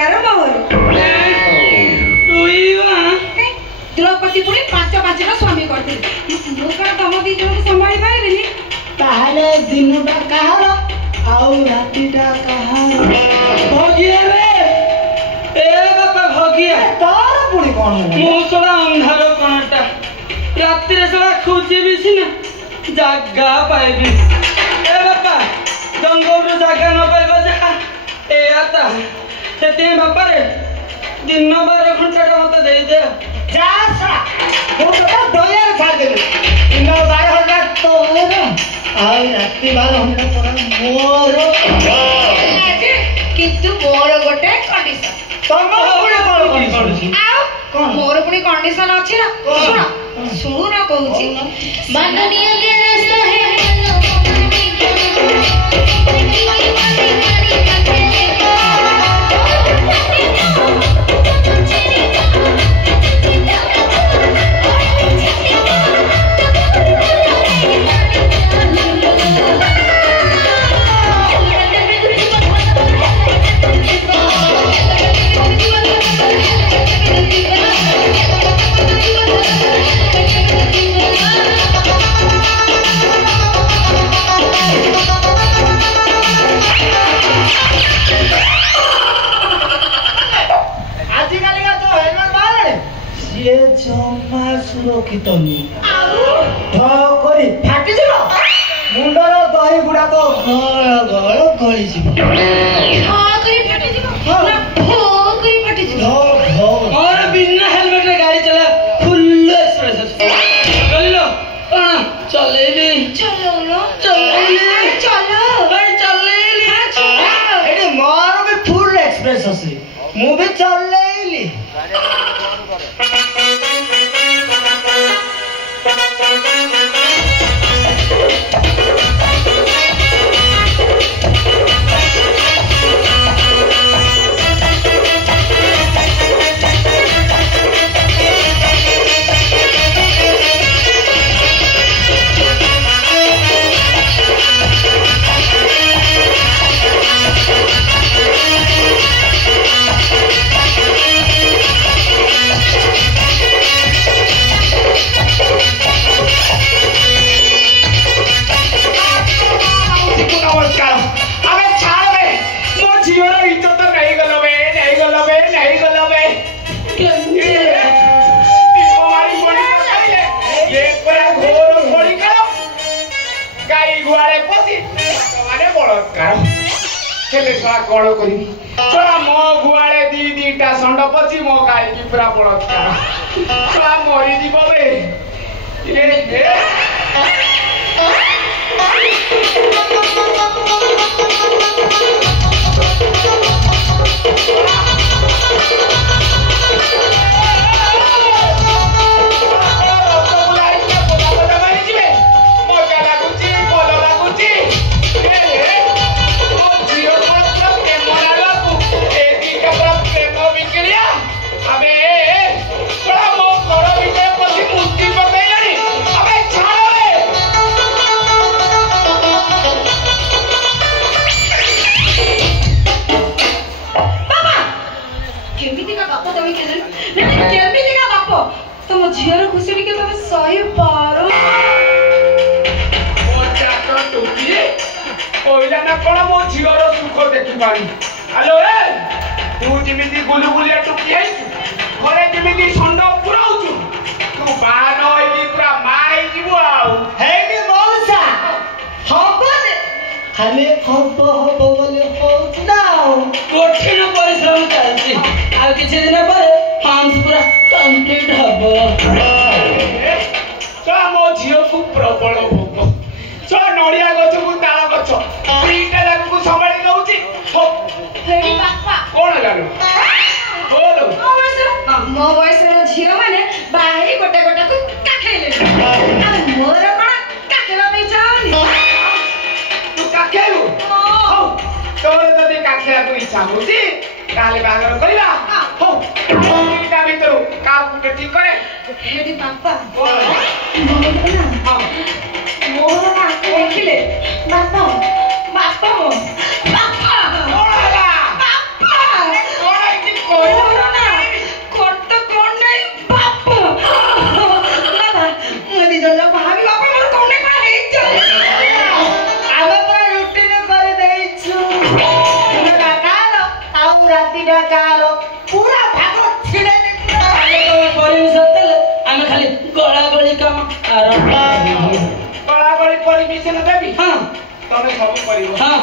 दरकार मोहर द्रौपदी पुणी पांच पांच स्वामी करते तुम दी जन संभाली पारे ताहले दिनटा कहार आउ रातिटा कहार भगिया रे ए बापा भगिया तार पुणी कोन मो सला अंधार कोनटा राति रे सला खोजी भी सिना जागा पाइबी ए बापा जंगल रो जागा न पाइबा जा ए आता सेते बापा रे दिन 12 घंटा मत दे दे जा सा वो तो दया छाड़ दे दिन 12 घंटा तो है ना आउ राति 12 घंटा पर मोर किंतु मोर गोटे कंडीशन तम पुणी कोन कंडीशन आ मोर पुणी कंडीशन अछि ना सुन सुन ना कहूची माननीय के रास्ता है ये जमा सुरक्षित ठकरी फाटी जीव मुंडर दही गुड़ाक गल गल गली जीव और बिना हेलमेट रे गाड़ी चला फुल एक्सप्रेस चलो चलेली चलो एटे मोर भी फुल एक्सप्रेस अछि मु भी चलेली कौन करी मो गुआले दीटा षंड पची मो गाई की पूरा बलात्कार मरी जीव तुम झीर खुशी भी तुम सही पारो कहला ना कौन मो झीर सुख देखी पारी हेलो ए तू जिमिति गुलुगुलिया टुकी है घरे जिमिति षंड पुराउछु तू बानो एली पूरा माई जीवो आउ हेडी मौसा हबने खाली हब बोले हो नाउ कठिन परिश्रम चलछि आ किछि दिन पर हांस पूरा कंप्लीट हबो चल मो झील को प्रबल भोग चल नड़िया गछ को ताल गछ तीनटा जाक को संभाली दउछि हेडी बापा कोन लालो बोलो मो बयस रो झील माने बाहरी गोटे गोटे को काखेले आ मोर कोन काखेला पे चाहनी तू काखेलु तोर जदि काखेला को इच्छा होछि काले बागर करिला हो तीनटा भितर का के ठीक करे हेडी बापा बोलो मोर ना देखिले बापा बापा बापा ओला बापा ओला पूरा भाग छिड़े ଆମେ ଖାଲି ଗଳା ଗଳି କାମ ଆରମ୍ଭ କଳାକଳି ପରିମିଶନ ଦେବି ହଁ ତମେ ସବୁ କରିବ ହଁ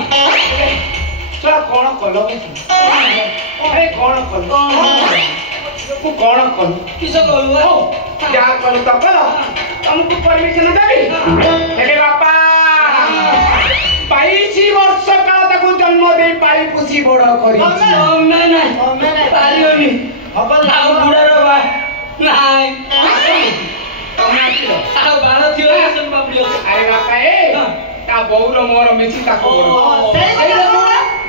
ଛୁଆ କଣ କଲ ଆରେ କଣ କଲ ମୁଁ କଣ କଲ କିସ କଲୁ ହଉ ଯାହା କଲୁ ତ କଲ ତମକୁ ପରିମିଶନ ଦେବି ହେଲେ ବାପା 22 ବର୍ଷ କାଳ ତାକୁ ଜନ୍ମ ଦେଇ ପାଳି ପୋଷି ବଡ କରିଛି ତମେ ନାହିଁ ପାରିବନି ହବ ଆଉ ବୁଢାର ବା ନାଇଁ ତମେ ଆସିଲ ଆଉ ବାଳ ଥିବ ନା ସବୁ ବାବୁଲି ଅଛି ଆରେ ବାପା ଏ ତା ବୋଉର ମୋର ମିଶି ତାକୁ ବଡ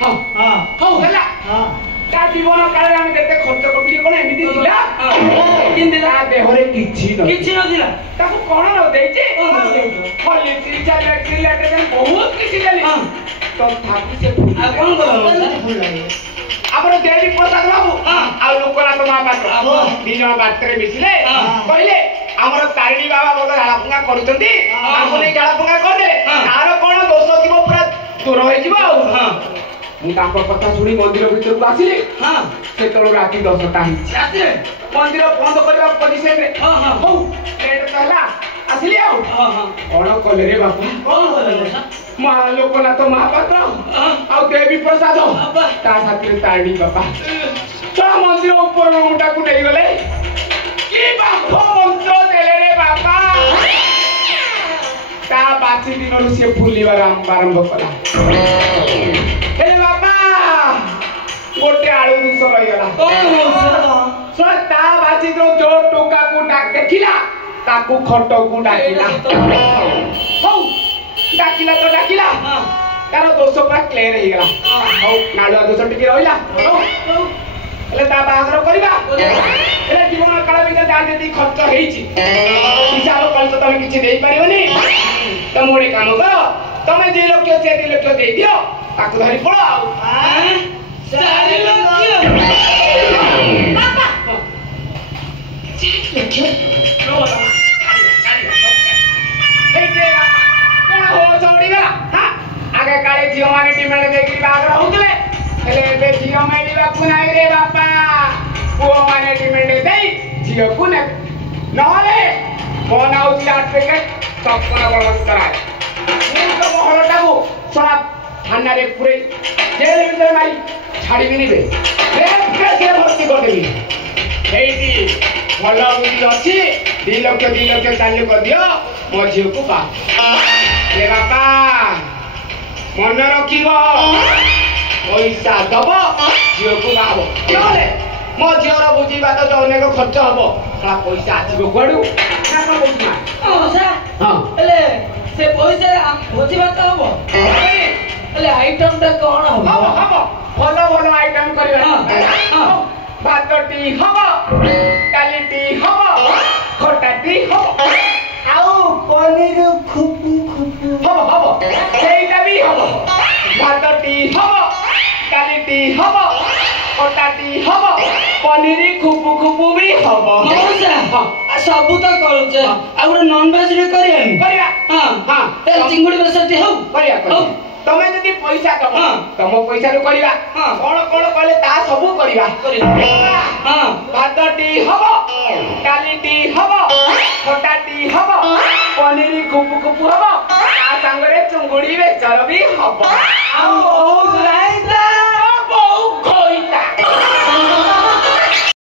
ହଁ ହଉ ହେଲା ତା ଜୀବନ କାଳରେ ଆମେ ଯେତେ ଖର୍ଚ୍ଚ କରୁଥିଲେ କଣ ଏମିତି ଥିଲା କେମିତି ତା ଦେହରେ କିଛି କିଛି ନଥିଲା ତାକୁ କଣ ନ ଦେଇଛି କଣ ଦେଇଛି? ପଲିସି ଲ୍ୟାଟ୍ରିନ୍ ବହୁତ କିଛି ଦେଲି ତଥାପି ସେ ଆଉ କଣ କଲ ଆମର ଦେବୀ ପ୍ରସାଦ ବାବୁ ଆଉ ଲୋକନାଥ ମହାପାତ୍ର ଦି ଜଣ ବାଟରେ ମିଶିଲେ କହିଲେ ଆମର ତାରିଣୀ ବାବା ବୋଧେ ଝାଡ଼ାଫୁଙ୍ଗା କରୁଛନ୍ତି ତାଙ୍କୁ ନେଇ ଝାଡ଼ାଫୁଙ୍ଗା କରିଦେ ତାର କଣ ଦୋଷ ଥିବ ପୁରା ଦୂର ହେଇଯିବ ଆଉ ମୁଁ ତାଙ୍କ କଥା ଶୁଣି ମନ୍ଦିର ଭିତରକୁ ଆସିଲି ସେତେବେଳେ ରାତି 10ଟା ହେଇଛି ରାତିରେ ମନ୍ଦିର ବନ୍ଦ କରିବା ପୋଜିସନରେ ହଉ ଲେଟ୍ ତ ହେଲା ଆସିଲି ଆଉ କଣ କଲେ ରେ ବାପା କଣ କଲ ଲୋକନାଥ ମହାପାତ୍ର ଆଉ ଦେବୀ ପ୍ରସାଦ ତା ସାଥିରେ ତାରିଣୀ ବାପା ଛଅ ମନ୍ଦିର ଉପର ରୁମଟାକୁ ନେଇଗଲେ କି ବାପ ମନ୍ତ୍ର ଦେଲେ ରେ ବାପା ତା ବାସି ଦିନରୁ ସିଏ ଫୁଲିବାର ଆରମ୍ଭ କଲା ହେଲେ ବାପା ଗୋଟେ ଆଳୁ ଦୋଷ ରହିଗଲା ତା ବାସି ଦିନ ଯୋଉ ଟୋକାକୁ ଦେଖିଲା ତାକୁ ଖଟକୁ ଡାକିଲା ହଉ ଡାକିଲା ତ ଡାକିଲା ତାର ଦୋଷ ପୁରା କ୍ଲିୟର ହେଇଗଲା ହଉ ନାଳୁଆ ଦୋଷ ଟିକେ ରହିଲା ହେଲେ ତା ବାହାଘର କରିବା ହେଲେ ଜୀବନ କାଳ ଭିତରେ ଯାହା ଯେତିକି ଖର୍ଚ୍ଚ ହେଇଛି ହିସାବ କଲେ ତ ତମେ କିଛି ଦେଇପାରିବନି ତମେ ଗୋଟେ କାମ କର ତମେ 2 ଲକ୍ଷ ସେ 2 ଲକ୍ଷ ଦେଇଦିଅ ତାକୁ ଧରି ପଳ ଆଉ 4 ଲକ୍ଷ ଆଗେ କାଳେ ଝିଅ ମାନେ ଡିମାଣ୍ଡ ଦେଇକି ବାହାଘର ହଉଥିଲେ ହେଲେ ଏବେ ଝିଅ ମିଳିବାକୁ ନାହିଁ ରେ ବାପା ପୁଅ ମାନେ ଡିମାଣ୍ଡ ଦେଇ ଝିଅକୁ ନେବେ ନହେଲେ ମୋ ନାଁ ହଉଛି ଆଡଭୋକେଟ ସପନ ବଳବନ୍ତରାୟ ମୁଁ ତ ମହଲଟାକୁ ସଳା ଥାନାରେ ପୁରେଇ ଜେଲ ଭିତରେ ମାରି ଛାଡ଼ିବିନି ବେ ସେ ଭର୍ତ୍ତି କରିଦେବି ସେଇଠି ଭଲ ବୁଦ୍ଧି ଅଛି 2 ଲକ୍ଷ 4 ଲକ୍ଷ ଦିଅ ମୋ ଝିଅକୁ ବାହା ରେ ବାପା ମନେ ରଖିବ ପଇସା ଦବ ଝିଅକୁ ବାହାବ ନହେଲେ ମୋ ଝିଅର ବୁଝିବା ତ ଅନେକ ଖର୍ଚ୍ଚ ହବ ପଇସା ଆସିବ କୁଆଡୁ ନା କଣ କହୁଛୁ ହେଲେ ସେ ପଇସା ଭୋଜି ଭାତ ହବ ହେଲେ ଆଇଟମ ଟା କଣ ହବ ହବ ଭଲ ଭଲ ଆଇଟମ କରିବା ଭାତଟି ହବ ଡାଲିଟି ହବ ଖଟାଟି ହବ ଆଉ ପନିର ଖୁପୁ ହବ ସେଇଟା ବି ହବ ଭାତଟି ହବ ଡାଲିଟି ହବ ଖଟାଟି ହବ ପନିର ଖୁପୁ ବି ହବ ସବୁ ତ କରୁଛେ ଆଉ ଗୋଟେ ନନଭେଜ ରେ କରିବାନି କରିବା ଚିଙ୍ଗୁଡି ବେସରଟି ହଉ କରିବା ତମେ ଯଦି ପଇସା ଦବ ତମ ପଇସାରୁ କରିବା କଣ କଣ କଲେ ତା ସବୁ କରିବା ଭାତଟି ହବ ଡାଲିଟି ହବ ଖଟାଟି ହବ ପନିର ଖୁପୁ ହବ ତା ସାଙ୍ଗରେ ଚୁଙ୍ଗୁଡି ବେସର ବି ହବ ଆଉ ରାଇତା